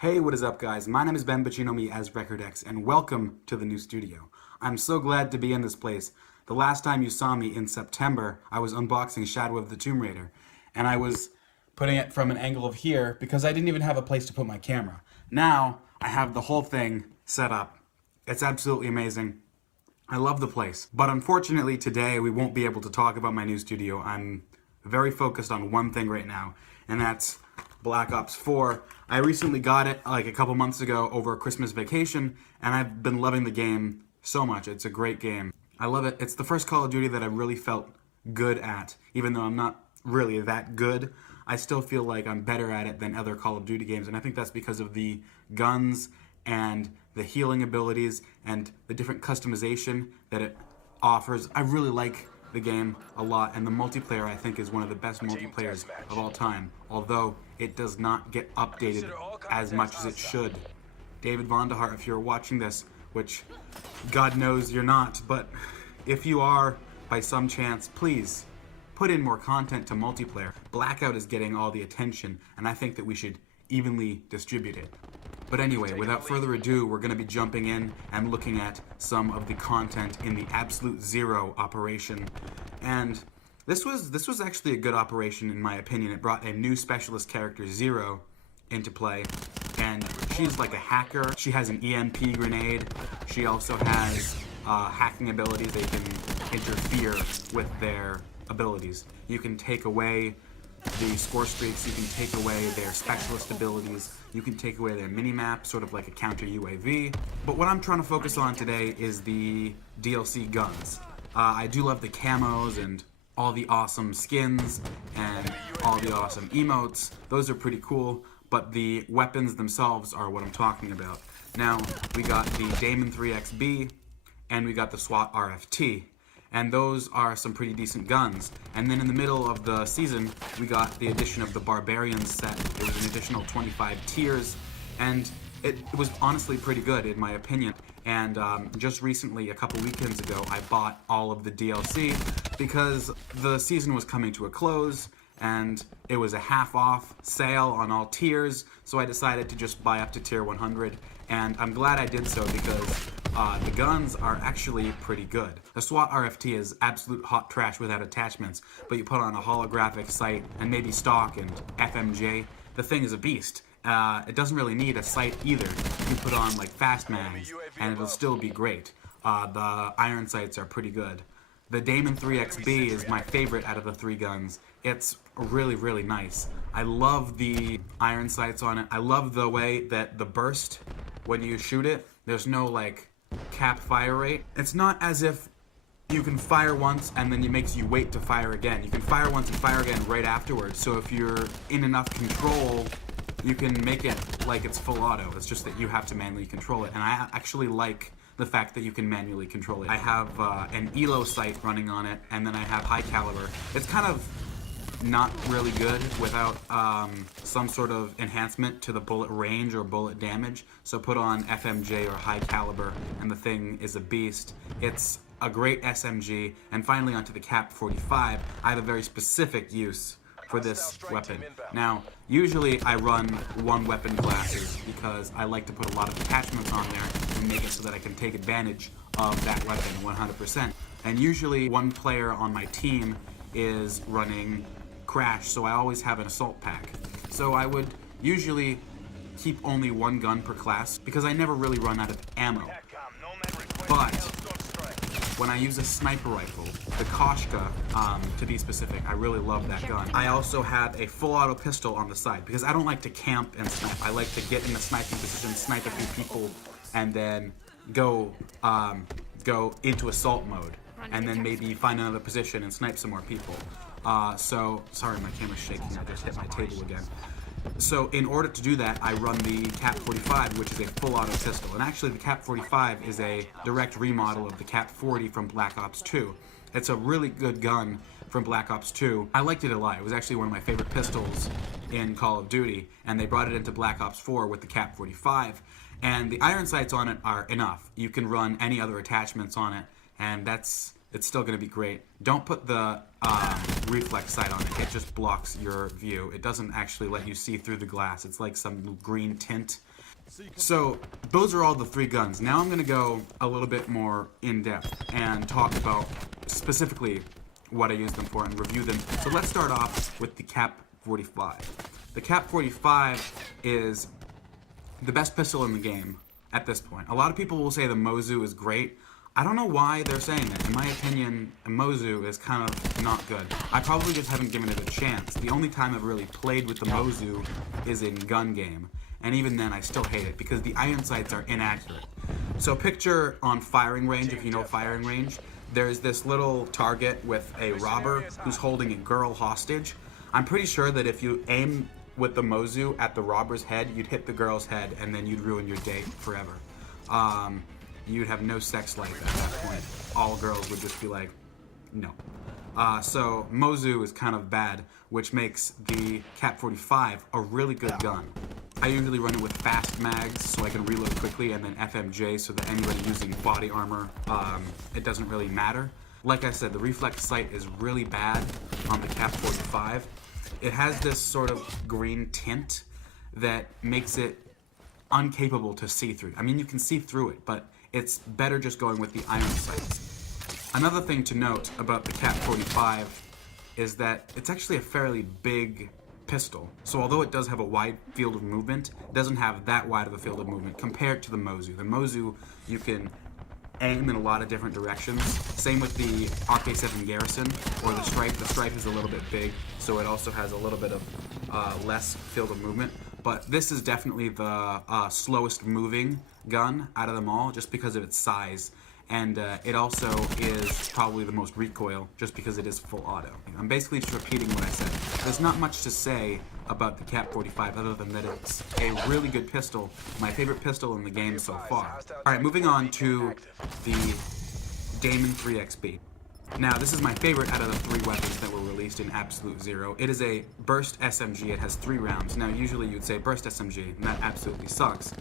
Hey, what is up guys? My name is Ben, but you know me as Record X, and welcome to the new studio. I'm so glad to be in this place. The last time you saw me in September, I was unboxing Shadow of the Tomb Raider, and I was putting it from an angle of here because I didn't even have a place to put my camera. Now, I have the whole thing set up. It's absolutely amazing. I love the place. But unfortunately today we won't be able to talk about my new studio. I'm very focused on one thing right now, and that's Black Ops 4. I recently got it like a couple months ago over Christmas vacation, and I've been loving the game so much. It's a great game. I love it. It's the first Call of Duty that I really felt good at. Even though I'm not really that good, I still feel like I'm better at it than other Call of Duty games, and I think that's because of the guns and the healing abilities and the different customization that it offers. I really like the game a lot, and the multiplayer I think is one of the best multiplayers of all time, although it does not get updated as much as it should. David Vonderhaar, if you're watching this, which God knows you're not, but if you are by some chance, please put in more content to multiplayer. Blackout is getting all the attention, and I think that we should evenly distribute it. But anyway, without further ado, we're going to be jumping in and looking at some of the content in the Absolute Zero operation. And this was actually a good operation in my opinion. It brought a new specialist character, Zero, into play. And she's like a hacker. She has an EMP grenade. She also has hacking abilities. They can interfere with their abilities. You can take away the score streaks, you can take away their specialist abilities, you can take away their mini-map, sort of like a counter UAV. But what I'm trying to focus on today is the DLC guns. I do love the camos and all the awesome skins and all the awesome emotes. Those are pretty cool, but the weapons themselves are what I'm talking about. Now, we got the Daemon 3XB and we got the Swat RFT. And those are some pretty decent guns. And then in the middle of the season, we got the addition of the Barbarian set. It was an additional 25 tiers, and it was honestly pretty good in my opinion. And just recently, a couple weekends ago, I bought all of the DLC because the season was coming to a close, and it was a half-off sale on all tiers, so I decided to just buy up to tier 100, and I'm glad I did so because the guns are actually pretty good. The SWAT RFT is absolute hot trash without attachments, but you put on a holographic sight and maybe stock and FMJ, the thing is a beast. It doesn't really need a sight either. You put on like fast mags and it'll still be great. The iron sights are pretty good. The Daemon 3XB is my favorite out of the three guns. It's really, really nice. I love the iron sights on it. I love the way that the burst, when you shoot it, there's no like cap fire rate. It's not as if you can fire once and then it makes you wait to fire again. You can fire once and fire again right afterwards. So if you're in enough control, you can make it like it's full auto. It's just that you have to manually control it. And I actually like the fact that you can manually control it. I have an ELO sight running on it, and then I have high caliber. It's kind of not really good without some sort of enhancement to the bullet range or bullet damage. So put on FMJ or high caliber and the thing is a beast. It's a great SMG. And finally onto the Cap 45, I have a very specific use for this weapon. Now, usually I run one weapon classes because I like to put a lot of attachments on there and make it so that I can take advantage of that weapon 100%. And usually one player on my team is running Crash, so I always have an assault pack. So I would usually keep only one gun per class because I never really run out of ammo. But when I use a sniper rifle, the Koshka, to be specific, I really love that gun. I also have a full auto pistol on the side because I don't like to camp and snipe. I like to get in the sniping position, snipe a few people, and then go into assault mode, and then maybe find another position and snipe some more people. So, sorry, my camera's shaking, I just hit my table again. So in order to do that, I run the Cap 45, which is a full auto pistol. And actually the Cap 45 is a direct remodel of the Cap 40 from Black Ops 2. It's a really good gun from Black Ops 2. I liked it a lot. It was actually one of my favorite pistols in Call of Duty, and they brought it into Black Ops 4 with the Cap 45. And the iron sights on it are enough. You can run any other attachments on it, and it's still going to be great. Don't put the reflex sight on it. It just blocks your view. It doesn't actually let you see through the glass. It's like some green tint. So those are all the 3 guns. Now I'm going to go a little bit more in depth and talk about specifically what I use them for and review them. So let's start off with the Cap 45. The Cap 45 is the best pistol in the game at this point. A lot of people will say the Mozu is great. I don't know why they're saying that. In my opinion, a Mozu is kind of not good. I probably just haven't given it a chance. The only time I've really played with the Mozu is in gun game. And even then, I still hate it because the iron sights are inaccurate. So picture on firing range, if you know firing range, there's this little target with a robber who's holding a girl hostage. I'm pretty sure that if you aim with the Mozu at the robber's head, you'd hit the girl's head and then you'd ruin your date forever. You'd have no sex life at that point. All girls would just be like, no. So Mozu is kind of bad, which makes the Cap 45 a really good gun. I usually run it with fast mags so I can reload quickly, and then FMJ so that anybody using body armor, it doesn't really matter. Like I said, the reflex sight is really bad on the Cap 45. It has this sort of green tint that makes it incapable to see through. I mean, you can see through it, but it's better just going with the iron sights. Another thing to note about the Cap 45 is that it's actually a fairly big pistol. So although it does have a wide field of movement, it doesn't have that wide of a field of movement compared to the Mozu. The Mozu, you can aim in a lot of different directions. Same with the RK7 Garrison or the Stripe. The Stripe is a little bit big, so it also has a little bit of less field of movement. But this is definitely the slowest moving gun out of them all, just because of its size. And it also is probably the most recoil, just because it is full auto. I'm basically just repeating what I said. There's not much to say about the Cap 45 other than that it's a really good pistol, my favorite pistol in the game so far. Alright, moving on to the Daemon 3XB. Now, this is my favorite out of the 3 weapons that were released in Absolute Zero. It is a burst SMG. It has 3 rounds. Now, usually you'd say burst SMG, and that absolutely sucks.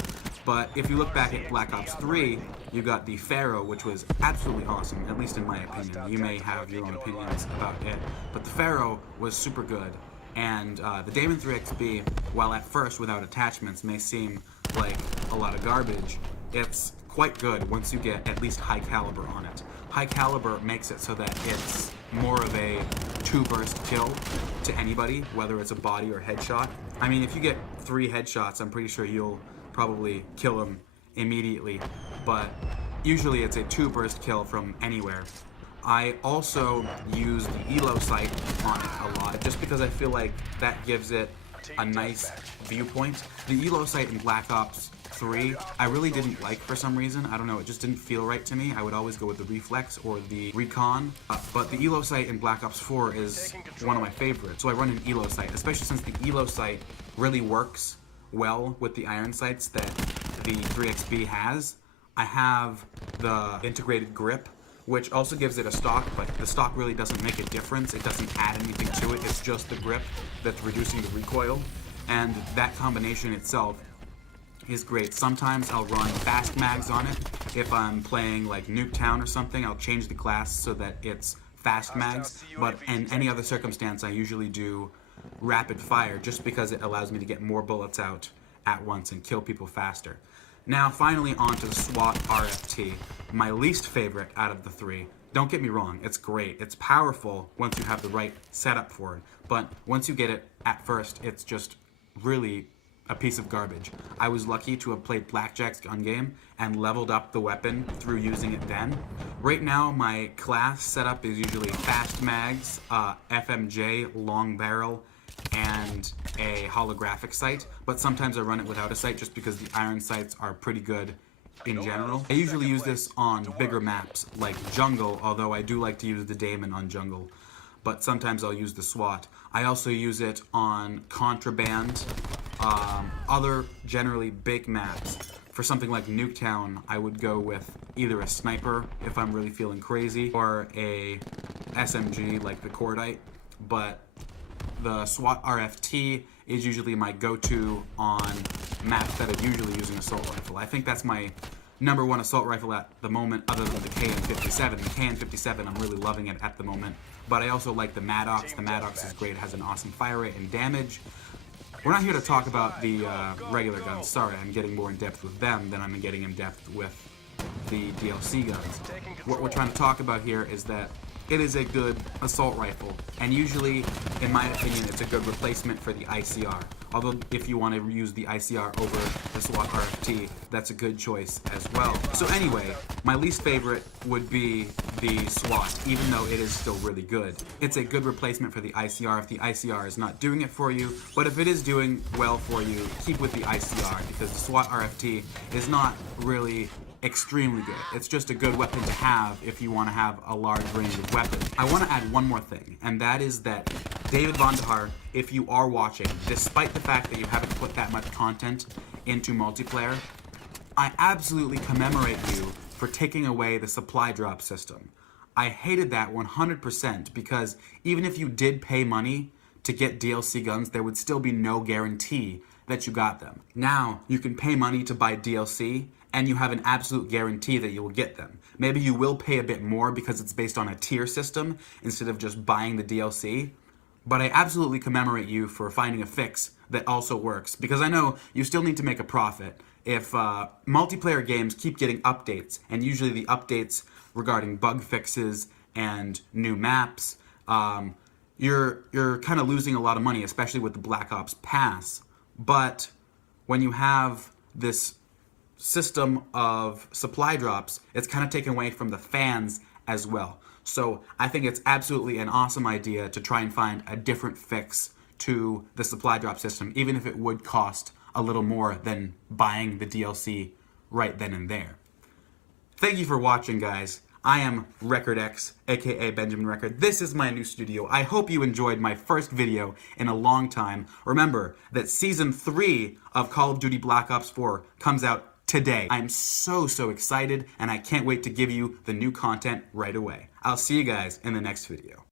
But if you look back at Black Ops 3, you got the Pharaoh, which was absolutely awesome, at least in my opinion. You may have your own opinions about it, but the Pharaoh was super good. And the Daemon 3XB, while at first without attachments may seem like a lot of garbage, it's quite good once you get at least high caliber on it. High caliber makes it so that it's more of a 2-burst kill to anybody, whether it's a body or headshot. I mean, if you get 3 headshots, I'm pretty sure you'll probably kill them immediately, but usually it's a 2-burst kill from anywhere. I also use the ELO sight on it a lot, just because I feel like that gives it a nice viewpoint. The ELO sight in Black Ops 3, I really didn't like for some reason. I don't know, it just didn't feel right to me. I would always go with the reflex or the recon, but the ELO sight in Black Ops 4 is one of my favorites, so I run an ELO sight, especially since the ELO sight really works well with the iron sights that the 3XB has. I have the integrated grip, which also gives it a stock, but the stock really doesn't make a difference. It doesn't add anything to it. It's just the grip that's reducing the recoil, and that combination itself is great. Sometimes I'll run fast mags on it. If I'm playing like Nuketown or something, I'll change the class so that it's fast mags, but in any other circumstance I usually do rapid fire, just because it allows me to get more bullets out at once and kill people faster. Now finally on to the Swat RFT, my least favorite out of the 3. Don't get me wrong, it's great. It's powerful once you have the right setup for it, but once you get it at first, it's just really a piece of garbage. I was lucky to have played Blackjack's gun game and leveled up the weapon through using it then. Right now, my class setup is usually fast mags, FMJ, long barrel, and a holographic sight, but sometimes I run it without a sight just because the iron sights are pretty good in general. I usually use this on bigger maps like Jungle, although I do like to use the Daemon on Jungle, but sometimes I'll use the SWAT. I also use it on Contraband, other generally big maps. For something like Nuketown, I would go with either a sniper if I'm really feeling crazy, or a SMG like the Cordite, but the SWAT RFT is usually my go-to on maps that are usually using assault rifle. I think that's my #1 assault rifle at the moment, other than the KN-57. The KN-57, I'm really loving it at the moment. But I also like the Maddox. The Maddox is great. It has an awesome fire rate and damage. We're not here to talk about the regular guns. Sorry, I'm getting more in depth with them than I'm getting in depth with the DLC guns. What we're trying to talk about here is that it is a good assault rifle, and usually, in my opinion, it's a good replacement for the ICR. Although, if you want to use the ICR over the SWAT RFT, that's a good choice as well. So anyway, my least favorite would be the SWAT, even though it is still really good. It's a good replacement for the ICR if the ICR is not doing it for you, but if it is doing well for you, keep with the ICR, because the SWAT RFT is not really extremely good. It's just a good weapon to have if you want to have a large range of weapons. I want to add one more thing, and that is that David Vonderhaar, if you are watching, despite the fact that you haven't put that much content into multiplayer, I absolutely commemorate you for taking away the supply drop system. I hated that 100% because even if you did pay money to get DLC guns, there would still be no guarantee that you got them. Now, you can pay money to buy DLC, and you have an absolute guarantee that you will get them. Maybe you will pay a bit more because it's based on a tier system instead of just buying the DLC, but I absolutely commemorate you for finding a fix that also works, because I know you still need to make a profit. If multiplayer games keep getting updates, and usually the updates regarding bug fixes and new maps, you're kind of losing a lot of money, especially with the Black Ops Pass. But when you have this system of supply drops, it's kind of taken away from the fans as well. So I think it's absolutely an awesome idea to try and find a different fix to the supply drop system, even if it would cost a little more than buying the DLC right then and there. Thank you for watching, guys. I am Record X, aka Benjamin Record. This is my new studio. I hope you enjoyed my first video in a long time. Remember that Season 3 of Call of Duty Black Ops 4 comes out today. I'm so excited, and I can't wait to give you the new content right away. I'll see you guys in the next video.